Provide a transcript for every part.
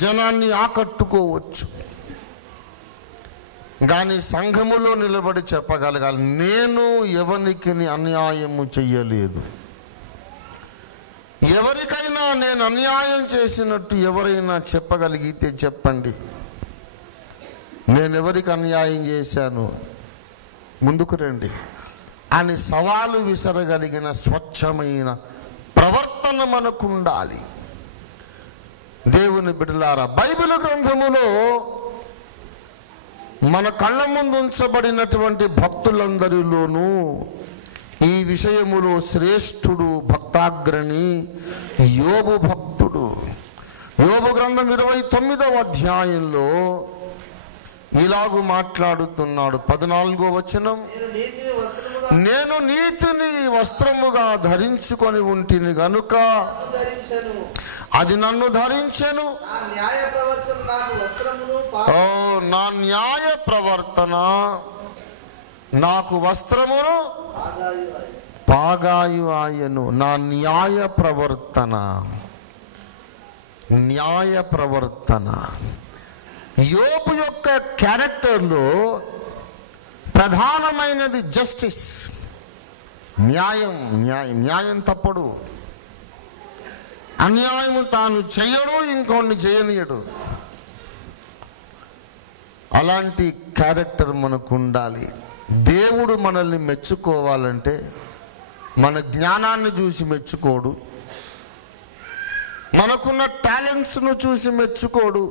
జనాన్ని ఆకట్టుకోవచ్చు, కానీ సంఘములో నిలబడి చెప్పగలగాలి, నేను ఎవరికి అన్యాయము చెయ్యలేదు. ఎవరికైనా నేను అన్యాయం చేసినట్టు ఎవరైనా చెప్పగలిగితే చెప్పండి, నేను ఎవరికి అన్యాయం చేశాను, ముందుకు రండి అని సవాలు విసరగలిగిన స్వచ్ఛమైన ప్రవర్తన మనకు ఉండాలి. దేవుని బిడ్డలారా, బైబిల్ గ్రంథములో మన కళ్ళ ముందు ఉంచబడినటువంటి భక్తులందరిలోనూ ఈ విషయములో శ్రేష్ఠుడు, భక్తాగ్రణి యోబు భక్తుడు. యోబు గ్రంథం 29వ అధ్యాయంలో ఇలాగూ మాట్లాడుతున్నాడు. 14వ వచనం, నేను నీతిని వస్త్రముగా ధరించుకొని ఉంటిని గనుక అది నన్ను ధరించెను. నా న్యాయ ప్రవర్తన నాకు వస్త్రమును పాగాయు ఆయను. నా న్యాయ ప్రవర్తన, న్యాయ ప్రవర్తన. యోబు యొక్క క్యారెక్టర్లో ప్రధానమైనది జస్టిస్, న్యాయం. న్యాయం తప్పడు, అన్యాయము తాను చెయ్యడు, ఇంకొన్ని చేయనీయడు. అలాంటి క్యారెక్టర్ మనకు ఉండాలి. దేవుడు మనల్ని మెచ్చుకోవాలంటే మన జ్ఞానాన్ని చూసి మెచ్చుకోడు, మనకున్న టాలెంట్స్ను చూసి మెచ్చుకోడు.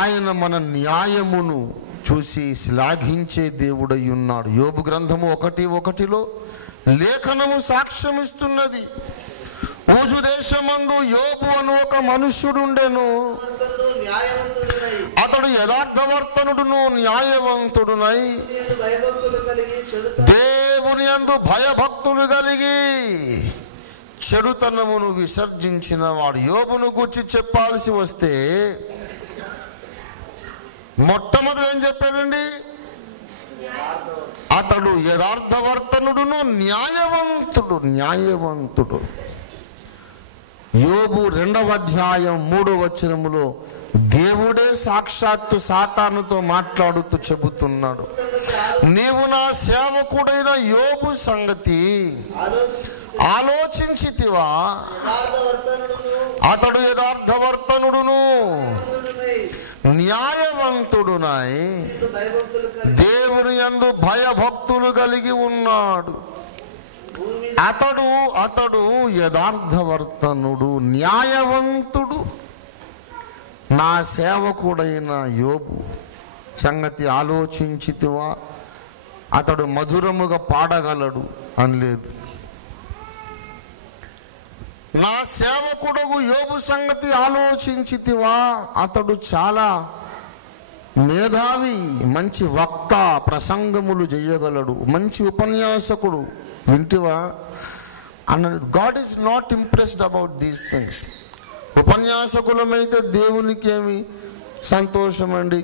ఆయన మన న్యాయమును చూసి శ్లాఘించే దేవుడై ఉన్నాడు. యోబు గ్రంథము 1:1 లేఖనము సాక్ష్యమిస్తున్నది, ఊజు దేశమందు యోబు అను ఒక మనుష్యుడుండెను, అతడు యథార్థవర్తనుడును న్యాయవంతుడునై దేవుని యందు భయభక్తులు కలిగి చెడుతనమును విసర్జించిన వాడు. యోబును గురించి చెప్పాల్సి వస్తే మొట్టమొదటి ఏం చెప్పాడండి? అతడు యథార్థవర్తనుడును న్యాయవంతుడు. న్యాయవంతుడు. యోబు 2వ అధ్యాయం 3వ వచనములో దేవుడే సాక్షాత్తు సాతానుతో మాట్లాడుతూ చెబుతున్నాడు, నీవు నా సేవకుడైన యోబు సంగతి ఆలోచించితివా? అతడు యథార్థవర్తనుడును న్యాయవంతుడునై దేవుని యందు భయభక్తులు కలిగి ఉన్నాడు. అతడు యథార్థవర్తనుడు, న్యాయవంతుడు. నా సేవకుడైన యోబు సంగతి ఆలోచించితివా? అతడు మధురముగా పాడగలడు అనలేదు. నా సేవకుడు యోబు సంగతి ఆలోచించితివా? అతడు చాలా మేధావి, మంచి వక్త, ప్రసంగములు చేయగలడు, మంచి ఉపన్యాసకుడు. వింటివా అన్నది. God is not impressed about these things. ఉపన్యాసకులమైతే దేవునికి ఏమి సంతోషం అండి,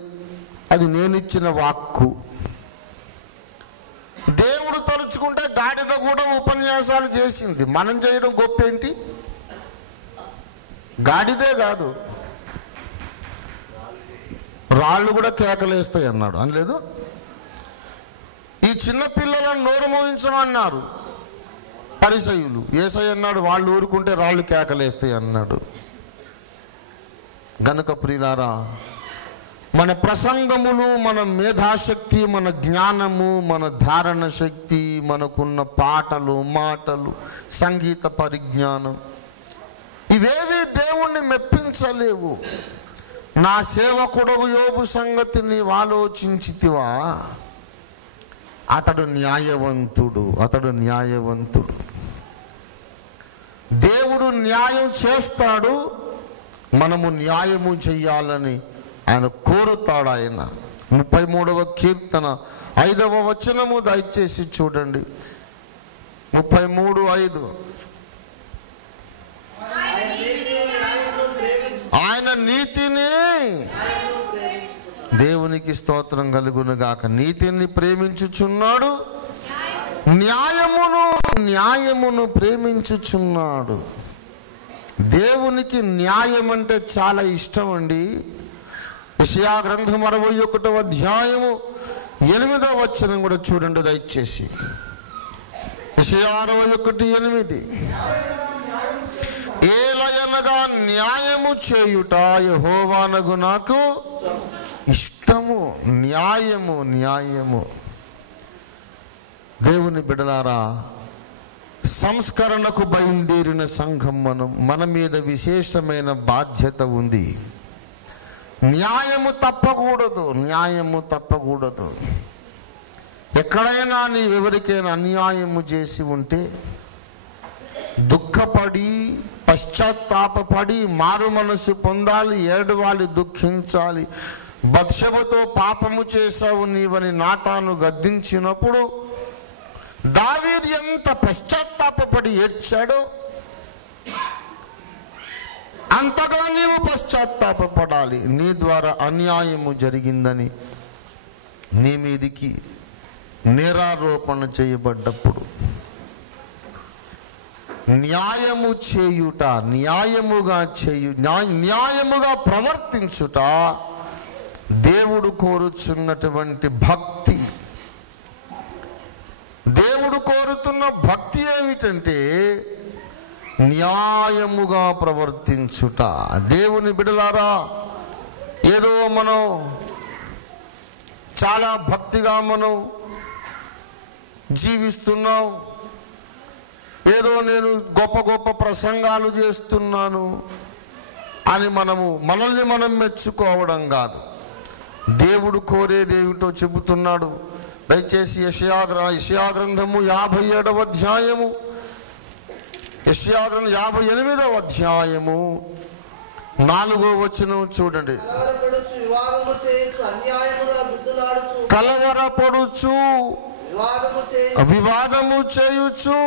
అది నేనిచ్చిన వాక్కు. దేవుడు తలుచుకుంటే గాడిద కూడా ఉపన్యాసాలు చేసింది, మనం చేయడం గొప్ప ఏంటి? గాడిదే కాదు, రాళ్ళు కూడా కేకలేస్తాయి అన్నాడు అనలేదు. ఈ చిన్న పిల్లలను నోరు మోయించమన్నారు పరిసయ్యులు. యేసయ్య అన్నాడు, వాళ్ళు ఊరుకుంటే రాళ్ళు కేకలేస్తాయి అన్నాడు. గనుక ప్రియులారా, మన ప్రసంగములు, మన మేధాశక్తి, మన జ్ఞానము, మన ధారణ శక్తి, మనకున్న పాటలు, మాటలు, సంగీత పరిజ్ఞానం, ఇవేవి దేవుణ్ణి మెప్పించలేవు. నా సేవకుడు యోబు సంగతి నీవు ఆలోచించితివా? అతడు న్యాయవంతుడు. అతడు న్యాయవంతుడు. దేవుడు న్యాయం చేస్తాడు, మనము న్యాయము చెయ్యాలని ఆయన కోరుతాడు. ఆయన 33వ కీర్తన 5వ వచనము దయచేసి చూడండి. 33:5 ఆయన నీతిని, దేవునికి స్తోత్రం కలుగును గాక, నీతిని ప్రేమించుచున్నాడు, న్యాయమును ప్రేమించుచున్నాడు. దేవుడు దేవునికి న్యాయం అంటే చాలా ఇష్టం అండి. యెషయా గ్రంథం 61వ అధ్యాయము 8వ వచనం కూడా చూడండి దయచేసి. యెషయా 61:8. ఏలయనగా న్యాయము చేయుట యెహోవానగు నాకు ఇష్టము. న్యాయము, న్యాయము. దేవుని బిడ్డలారా, సంస్కరణకు బయలుదేరిన సంఘం మన మీద విశేషమైన బాధ్యత ఉంది. న్యాయము తప్పకూడదు, న్యాయము తప్పకూడదు. ఎక్కడైనా నీవెవరికైనా అన్యాయము చేసి ఉంటే దుఃఖపడి, పశ్చాత్తాపపడి, మారు మనసు పొందాలి, ఏడవాలి, దుఃఖించాలి. బత్షెబతో పాపము చేశావు నీవని నాతాను గద్దించినప్పుడు దావీదు ఎంత పశ్చాత్తాపపడి ఏడ్చాడో అంతగా నీవు పశ్చాత్తాపపడాలి. నీ ద్వారా అన్యాయము జరిగిందని నీ మీదికి నేరారోపణ చేయబడ్డప్పుడు న్యాయము చేయుట, న్యాయముగా ప్రవర్తించుట దేవుడు కోరుచున్నటువంటి భక్తి. దేవుడు కోరుతున్న భక్తి ఏమిటంటే న్యాయముగా ప్రవర్తించుట. దేవుని బిడ్డలారా, ఏదో మనం చాలా భక్తిగా మనం జీవిస్తున్నాం, ఏదో నేను గొప్ప గొప్ప ప్రసంగాలు చేస్తున్నాను అని మనల్ని మనం మెచ్చుకోవడం కాదు. దేవుడు కోరేదేమిటో చెబుతున్నాడు. దయచేసి యెషయా గ్రంథము 57వ అధ్యాయము, యెషయా గ్రంథం 58వ అధ్యాయము 4వ వచనం చూడండి. కలవరపడుచు వివాదము చేయుచు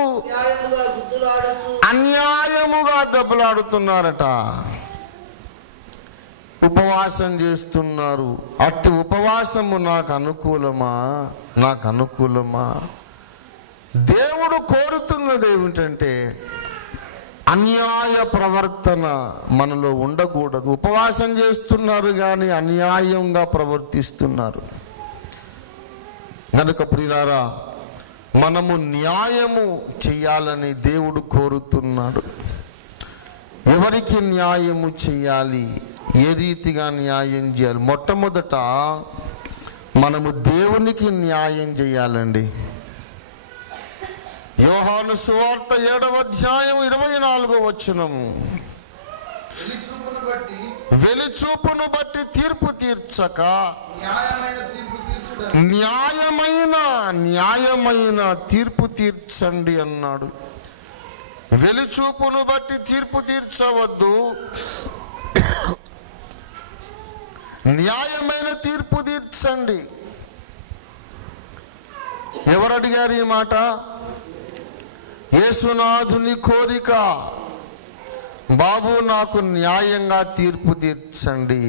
అన్యాయముగా దెబ్బలాడుతున్నారట. ఉపవాసం చేస్తున్నారు. అట్టి ఉపవాసము నాకు అనుకూలమా? దేవుడు కోరుతున్నది ఏమిటంటే అన్యాయ ప్రవర్తన మనలో ఉండకూడదు. ఉపవాసం చేస్తున్నారు కానీ అన్యాయంగా ప్రవర్తిస్తున్నారు. కనుక ప్రియులారా, మనము న్యాయము చేయాలని దేవుడు కోరుతున్నాడు. ఎవరికి న్యాయము చేయాలి, ఏ రీతిగా న్యాయం చేయాలి? మొట్టమొదట మనము దేవునికి న్యాయం చేయాలండి. యోహాను సువార్త 7వ అధ్యాయం 24వ వచనం. వెలిచూపును బట్టి తీర్పు తీర్చక న్యాయమైన తీర్పు తీర్చండి అన్నాడు. వెలిచూపును బట్టి తీర్పు తీర్చవద్దు, న్యాయమైన తీర్పు తీర్చండి. ఎవరు అడిగారు ఈ మాట? యేసునాథుని కోరిక, బాబు నాకు న్యాయంగా తీర్పు తీర్చండి.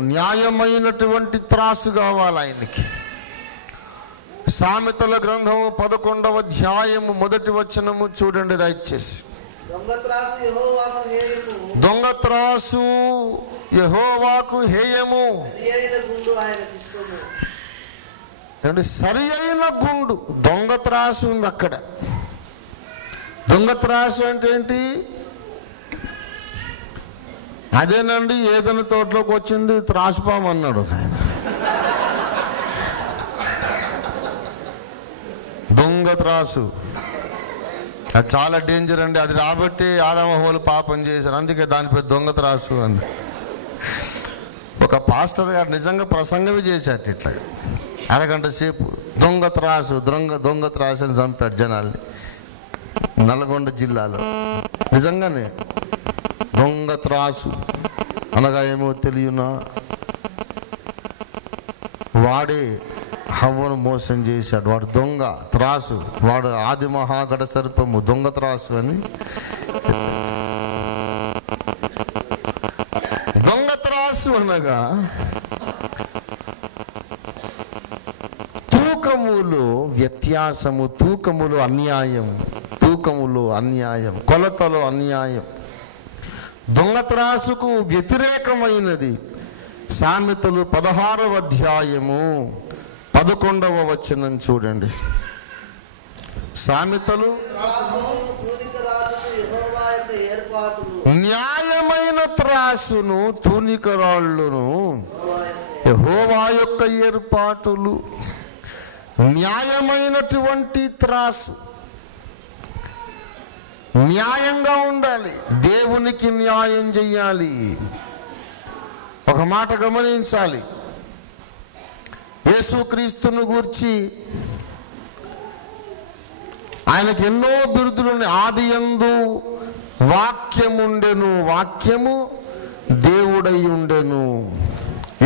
న్యాయమైనటువంటి త్రాసు కావాలి ఆయనకి. సామెతల గ్రంథం 11వ అధ్యాయము 1వ వచనము చూడండి దయచేసి. దొంగ త్రాసు యెహోవాకు హేయము, సరి అయిన గుండు. దొంగ త్రాసు ఉంది అక్కడ. దొంగ త్రాసు అంటే ఏంటి? అదేనండి, ఏదైనా తోటలోకి వచ్చింది త్రాసుపాము అన్నాడు ఆయన. దొంగ త్రాసు అది చాలా డేంజర్ అండి. అది రాబట్టి ఆదాము హవ్వలు పాపం చేశారు, అందుకే దానిపై దొంగ త్రాసు అని. ఒక పాస్టర్ గారు నిజంగా ప్రసంగమే చేశాడు ఇట్లా, అరగంట సేపు. దొంగ త్రాసు అని చంపాడు జనాల్ని నల్గొండ జిల్లాలో. నిజంగానే దొంగ త్రాసు అనగా ఏమో తెలియనా, వాడే హవ్వను మోసం చేశాడు. వాడు దొంగ త్రాసు, వాడు ఆది మహాగడ సర్పము, దొంగ త్రాసు అని. దొంగ త్రాసు అనగా తూకములో వ్యత్యాసము, తూకములో అన్యాయం, తూకములో అన్యాయం, కొలతలో అన్యాయం, దొంగ త్రాసుకు వ్యతిరేకమైనది. సామెతలు 16వ అధ్యాయము 11వ వచనం చూడండి. సామెతలు న్యాయమైన త్రాసును తూనికరాళ్ళును యెహోవా యొక్క ఏర్పాటులు. న్యాయమైనటువంటి త్రాసు న్యాయంగా ఉండాలి, దేవునికి న్యాయం చెయ్యాలి. ఒక మాట గమనించాలి, యేసుక్రీస్తును గూర్చి ఆయనకు ఎన్నో బిరుదులు. ఆదియందు వాక్యముండెను, వాక్యము దేవుడై ఉండెను.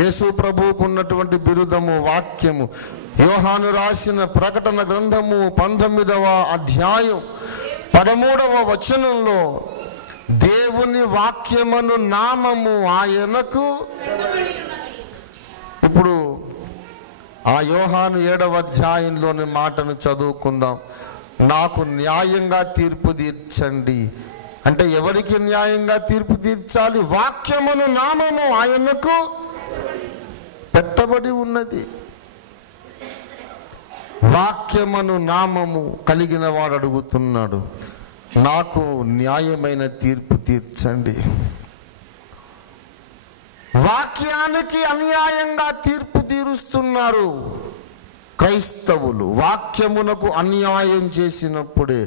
యేసు ప్రభువుకు ఉన్నటువంటి బిరుదము వాక్యము. యోహాను రాసిన ప్రకటన గ్రంథము 19వ అధ్యాయం 13వ వచనంలో దేవుని వాక్యమును నామము ఆయనకు. ఇప్పుడు ఆ యోహాను 7వ అధ్యాయంలోని మాటను చదువుకుందాం. నాకు న్యాయంగా తీర్పు తీర్చండి అంటే ఎవరికి న్యాయంగా తీర్పు తీర్చాలి? వాక్యమును నామము ఆయనకు పెట్టబడి ఉన్నది. వాక్యమును నామము కలిగిన వాడు అడుగుతున్నాడు, నాకు న్యాయమైన తీర్పు తీర్చండి. వాక్యానికి అన్యాయంగా తీర్పు తీరుస్తున్నారు క్రైస్తవులు. వాక్యమునకు అన్యాయం చేసినప్పుడే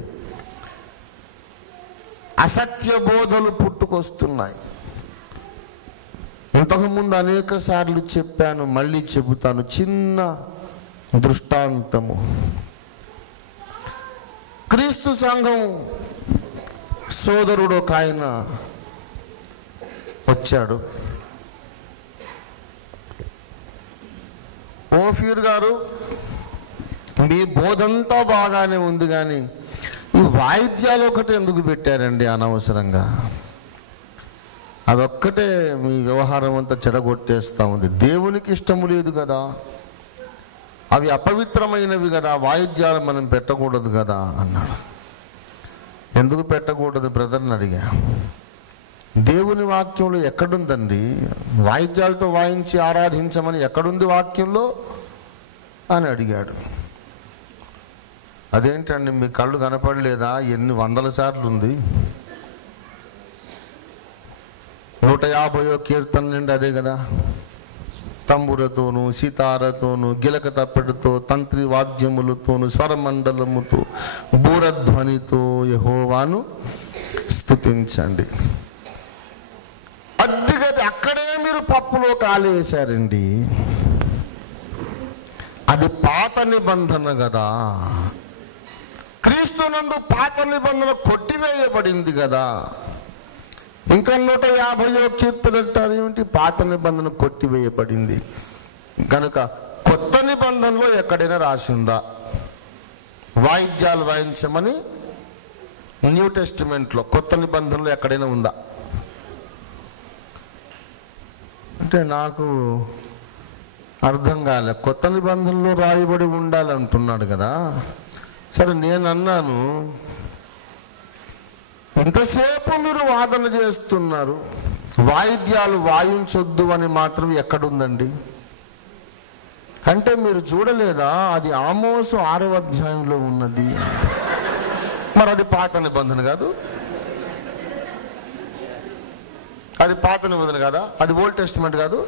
అసత్య బోధలు పుట్టుకొస్తున్నాయి. ఇంతకుముందు అనేక సార్లు చెప్పాను, మళ్ళీ చెబుతాను. చిన్న దృష్టాంతము. క్రీస్తు సంఘం సోదరుడు ఒక ఆయన వచ్చాడు. ఓఫీర్ గారు, మీ బోధంతా బాగానే ఉంది, కానీ ఈ వాయిద్యాలు ఒకటి ఎందుకు పెట్టారండి అనవసరంగా? అదొక్కటే మీ వ్యవహారం అంతా చెడగొట్టేస్తూ ఉంది. దేవునికి ఇష్టము లేదు కదా, అవి అపవిత్రమైనవి కదా, వాయిద్యాలు మనం పెట్టకూడదు కదా అన్నాడు. ఎందుకు పెట్టకూడదు బ్రదర్ని అడిగా. దేవుని వాక్యంలో ఎక్కడుందండి వాయిద్యాలతో వాయించి ఆరాధించమని? ఎక్కడుంది వాక్యంలో అని అడిగాడు. అదేంటండి మీ కళ్ళు కనపడలేదా? ఎన్ని వందల సార్లు ఉంది. 150వ కీర్తన నుండి అదే కదా. తంబురతోను, సితారతోను, గిలక తప్పెడుతో, తంత్రి వాద్యములతోను, స్వరమండలముతో, బూరధ్వనితో యెహోవాను స్తుతించండి. అద్దిగది అక్కడే మీరు పప్పులో కాలేశారండి. అది పాత నిబంధన కదా. క్రీస్తునందు పాత నిబంధన కొట్టివేయబడింది కదా. ఇంకా 150వ కీర్తన అంటారు ఏమిటి? పాత నిబంధన కొట్టివేయబడింది కనుక కొత్త నిబంధనలో ఎక్కడైనా రాసిందా వాయిద్యాలు వాయించమని? న్యూ టెస్టిమెంట్లో కొత్త నిబంధనలో ఎక్కడైనా ఉందా అంటే నాకు అర్థం కాలే. కొత్త నిబంధనలో రాయబడి ఉండాలంటున్నాడు కదా. సరే, నేను అన్నాను, ఎంతసేపు మీరు వాదన చేస్తున్నారు, వాయిద్యాలు వాయించొద్దు అని మాత్రం ఎక్కడుందండి అంటే మీరు చూడలేదా? అది ఆమోసు 6వ అధ్యాయంలో ఉన్నది. మరి అది పాత నిబంధన కాదు? అది పాత నిబంధన కదా? అది ఓల్డ్ టెస్టిమెంట్ కాదు?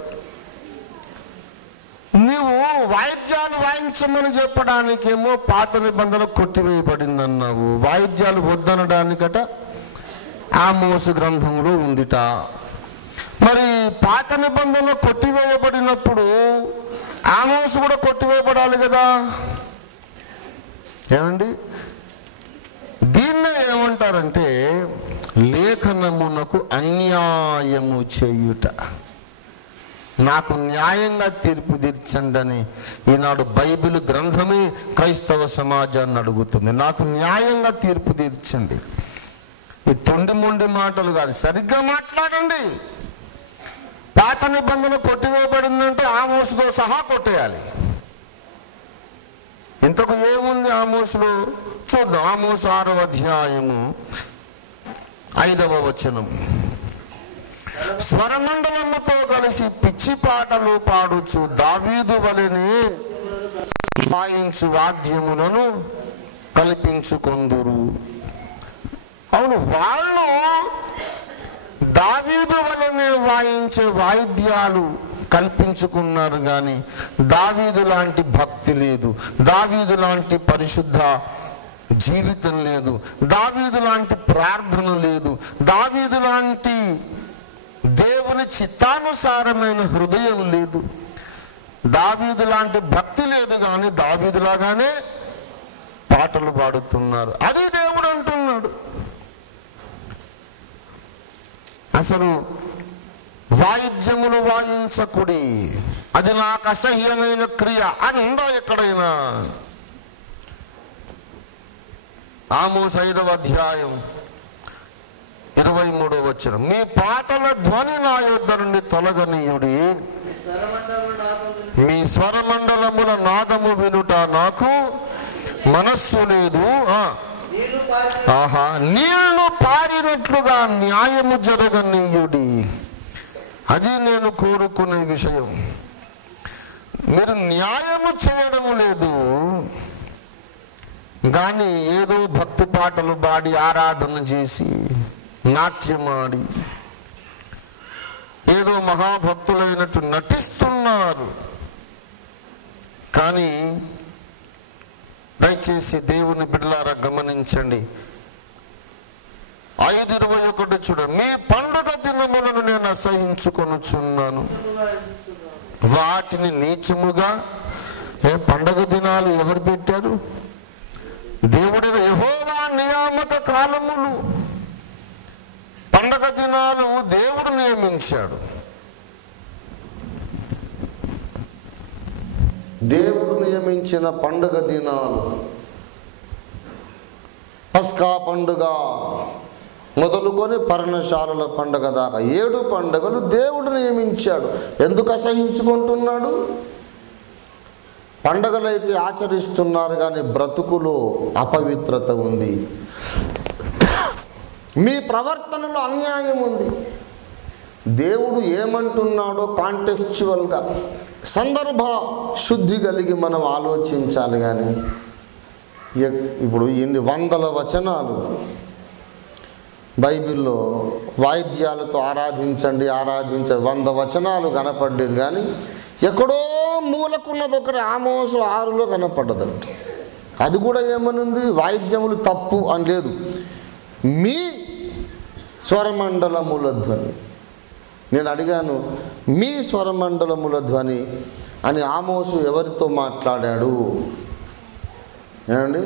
నీవు వాయిద్యాలు వాయించమని చెప్పడానికేమో పాత నిబంధన కొట్టివేయబడింది అన్నావు. వాయిద్యాలు వద్దనడానికట ఆమోసు గ్రంథంలో ఉందిట. మరి పాత నిబంధన కొట్టివేయబడినప్పుడు ఆమోసు కూడా కొట్టివేయబడాలి కదా. ఏమండి, దీన్నే ఏమంటారంటే లేఖనమునకు అన్యాయము చేయుట. నాకు న్యాయంగా తీర్పు తీర్చండి అని ఈనాడు బైబిల్ గ్రంథమే క్రైస్తవ సమాజాన్ని అడుగుతుంది. నాకు న్యాయంగా తీర్పు తీర్చండి. ఈ తొండి మొండి మాటలు కాదు, సరిగ్గా మాట్లాడండి. పాత నిబంధన కొట్టివేయబడిందంటే ఆమోసుతో సహా కొట్టేయాలి. ఇంతకు ఏముంది ఆమోసులో? చూద్దాం. ఆమోసు 6వ అధ్యాయము 5వ వచనం. స్వరమండలముతో కలిసి పిచ్చి పాటలు పాడుచు దావీదు వలెనే వాయించు వాద్యములను కల్పించుకొందురు. అవును, వాళ్ళు దావీదు వలెనే వాయించే వాయిద్యాలు కల్పించుకున్నారు, కానీ దావీదు లాంటి భక్తి లేదు, దావీదు లాంటి పరిశుద్ధ జీవితం లేదు, దావీదు లాంటి ప్రార్థన లేదు, దావీదు లాంటి దేవుని చిత్తానుసారమైన హృదయం లేదు, దావీదు లాంటి భక్తి లేదు, కానీ దావీదులాగానే పాటలు పాడుతున్నారు. అది దేవుడు అంటున్నాడు. అసలు వాయిద్యములు వాయించకుడి, అది నాకు అసహ్యమైన క్రియ అని ఉందా ఎక్కడైనా? ఆమోసు 5వ అధ్యాయం 23వ వచనం. మీ పాటల ధ్వని నా యొద్ద నుండి తొలగనీయుడి, మీ స్వరమండలముల నాదము వినుట నాకు మనస్సు లేదు. ఆహా, నీళ్లు పారినట్లుగా న్యాయము జరగనీయుడి, అది నేను కోరుకునే విషయం. మీరు న్యాయము చేయడం లేదు, కానీ ఏదో భక్తి పాటలు పాడి ఆరాధన చేసి నాట్యమాడి ఏదో మహాభక్తులైనట్టు నటిస్తున్నారు. కానీ దయచేసి దేవుని బిడ్డలారా గమనించండి. 5:21 చూడండి. మీ పండుగ దినములను నేను అసహించుకొనుచున్నాను, వాటిని నీచముగా. పండుగ దినాలు ఎవరు పెట్టారు? దేవుడి యెహోవా నియామక కాలములు. పండుగ దినాలు దేవుడు నియమించాడు. దేవుడు నియమించిన పండుగ దినాలు, పస్కా పండుగ మొదలుకొని పర్ణశాలల పండుగ దాకా 7 పండుగలు దేవుడు నియమించాడు. ఎందుకు అసహించుకుంటున్నాడు? పండుగలైతే ఆచరిస్తున్నారు, కానీ బ్రతుకులో అపవిత్రత ఉంది, మీ ప్రవర్తనలో అన్యాయం ఉంది. దేవుడు ఏమంటున్నాడో కాంటెక్స్చువల్గా సందర్భ శుద్ధి కలిగి మనం ఆలోచించాలి. కానీ ఇప్పుడు ఎన్ని వందల వచనాలు బైబిల్లో వాయిద్యాలతో ఆరాధించండి 100 వచనాలు కనపడలేదు, కానీ ఎక్కడో మూలకున్నది ఒకటి ఆమోసు 6లో కనపడ్డదంట. అది కూడా ఏమనుంది? వాయిద్యములు తప్పు అని లేదు, మీ స్వరమండలముల ధ్వని. నేను అడిగాను, మీ స్వరమండలముల ధ్వని అని ఆమోసు ఎవరితో మాట్లాడాడు? ఏమండి,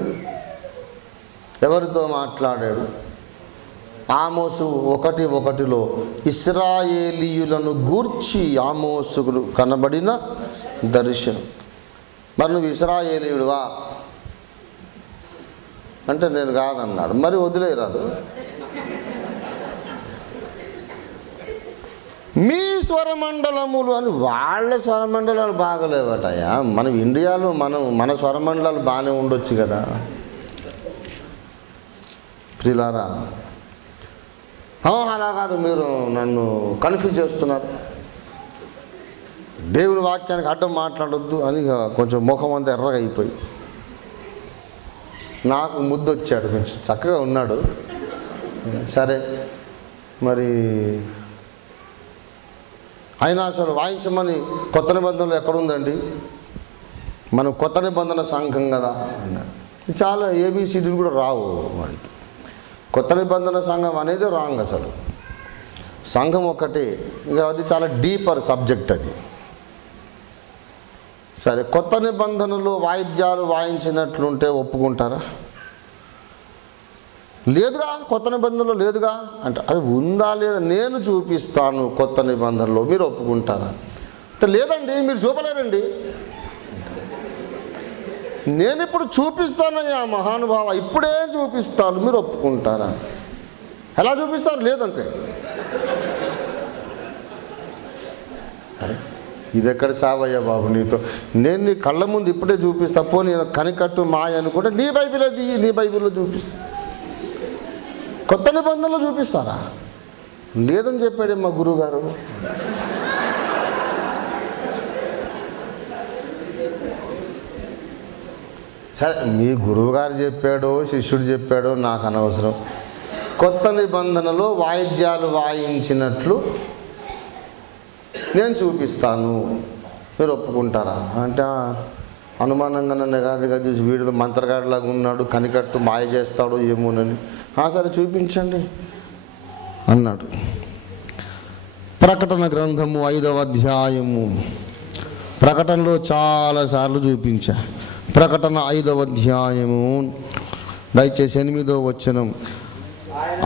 ఎవరితో మాట్లాడాడు? ఆమోసు 1:1లో ఇశ్రాయేలీయులను గూర్చి ఆమోసుకు కనబడిన దర్శనం. మరి నువ్వు ఇశ్రాయేలీయుడువా అంటే నేను కాదన్నాడు. మరి వదిలేయరాదు. మీ స్వరమండలములు అని. వాళ్ళ స్వరమండలాలు బాగలేవటయా. మనం ఇండియాలో మన స్వరమండలాలు బాగానే ఉండొచ్చు కదా ప్రియులారా. అలా కాదు, మీరు నన్ను కన్ఫ్యూజ్ చేస్తున్నారు, దేవుని వాక్యానికి అడ్డం మాట్లాడొద్దు అని కొంచెం ముఖం అంతా ఎర్రగా అయిపోయి నాకు ముద్దు వచ్చాడు. కొంచెం చక్కగా ఉన్నాడు. సరే, మరి అయినా అసలు వాయించమని కొత్త నిబంధనలు ఎక్కడుందండి? మనం కొత్త నిబంధన సంఘం కదా అన్నాడు. చాలా ఏబిసిడీలు కూడా రావు వాడికి. కొత్త నిబంధన సంఘం అనేది రాంగ్. అసలు సంఘం ఒకటే, ఇంకా అది చాలా డీపర్ సబ్జెక్ట్ అది. సరే, కొత్త నిబంధనలో వాయిద్యాలు వాయించినట్లుంటే ఒప్పుకుంటారా? లేదుగా, కొత్త నిబంధనలో లేదుగా అంటే అది ఉందా లేదా నేను చూపిస్తాను కొత్త నిబంధనలో, మీరు ఒప్పుకుంటారా అంటే లేదండి మీరు చూపలేరండి. నేను ఇప్పుడు చూపిస్తానయ్యా మహానుభావ, ఇప్పుడే చూపిస్తాను, మీరు ఒప్పుకుంటారా? ఎలా చూపిస్తారు? లేదంటే ఇది ఎక్కడ చావయ్యా బాబు నీతో, నేను నీ కళ్ళ ముందు ఇప్పుడే చూపిస్తా, పోనీ కనికట్టు మాయ అనుకుంటే నీ బైబిల్ అది, నీ బైబిల్లో చూపిస్తా, కొత్త నిబంధనలో చూపిస్తారా? లేదని చెప్పాడే మా గురువుగారు. సరే, మీ గురువుగారు చెప్పాడో శిష్యుడు చెప్పాడో నాకు అనవసరం. కొత్త నిబంధనలో వాయిద్యాలు వాయించినట్లు నేను చూపిస్తాను, మీరు ఒప్పుకుంటారా అంటే అనుమానంగా నన్ను ఎగాదిగా చూసి వీడిలో మంత్రగాడిలాగా ఉన్నాడు, కనికట్టు మాయ చేస్తాడు ఏమోనని, సరే చూపించండి అన్నాడు. ప్రకటన గ్రంథము 5వ అధ్యాయము, ప్రకటనలో చాలాసార్లు చూపించా. ప్రకటన 5వ అధ్యాయము దయచేసి 8వ వచనం.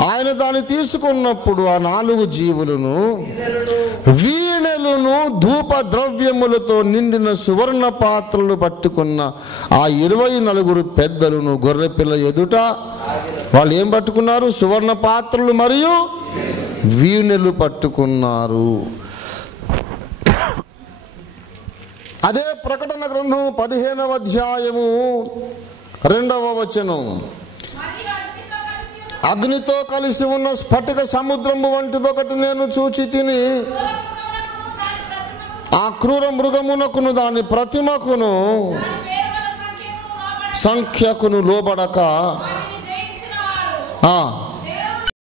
ఆయన దాన్ని తీసుకున్నప్పుడు ఆ 4 జీవులను వీణెలను ధూప ద్రవ్యములతో నిండిన సువర్ణ పాత్రలు పట్టుకున్న ఆ 24 పెద్దలను గొర్రెపిల్ల ఎదుట వాళ్ళు ఏం పట్టుకున్నారు? సువర్ణ పాత్రలు మరియు వీణెలు పట్టుకున్నారు. అదే ప్రకటన గ్రంథం 15వ అధ్యాయము 2వ వచనం. అగ్నితో కలిసి ఉన్న స్ఫటిక సముద్రము వంటిదొకటి నేను చూచి తిని, ఆ క్రూర మృగమునకును దాని ప్రతిమకును సంఖ్యకును లోబడక